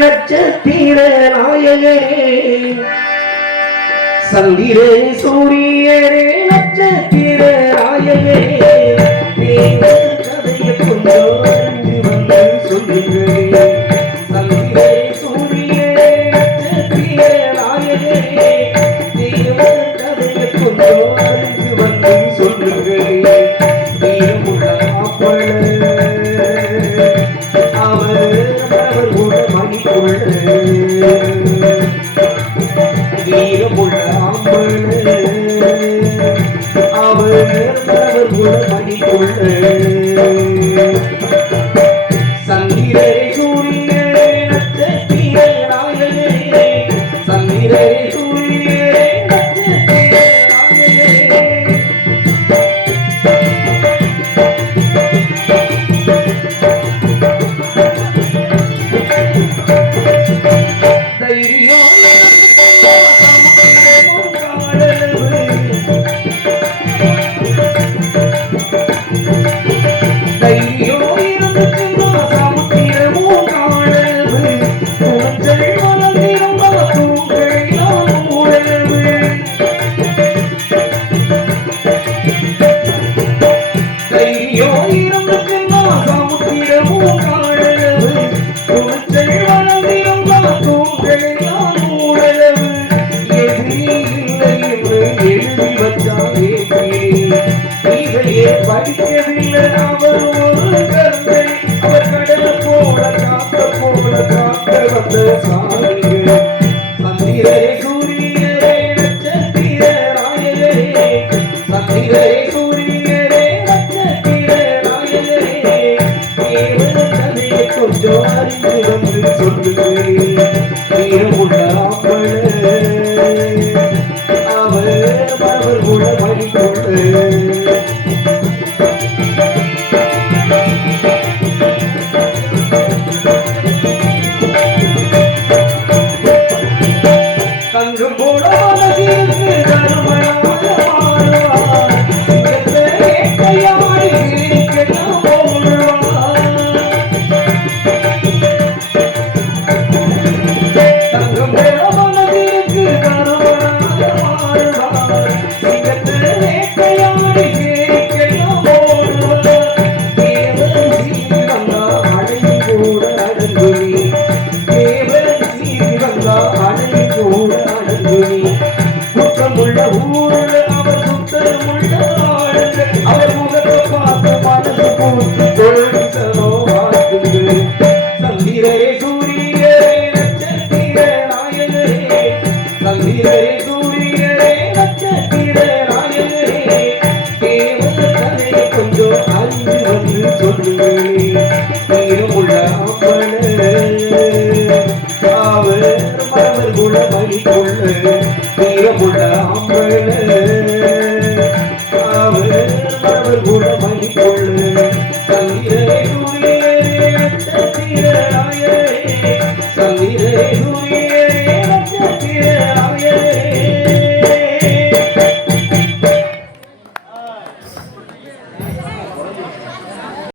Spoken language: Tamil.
நட்சத்திர நாயகரே சந்திரே சூரியரே நட்சத்திர நாயகரே நீங்கள் கதையை கொண்டு வந்து சொல்லுகிறேன் மேகமுள்ள அம்பு. அவர் குல மடிக்குள்ள சந்திரே சூரியனே கொஞ்சம் அறிந்திருந்து சொல்லுகிறேன் அவர் அவர் உடம்படி தருமணம் Thank you.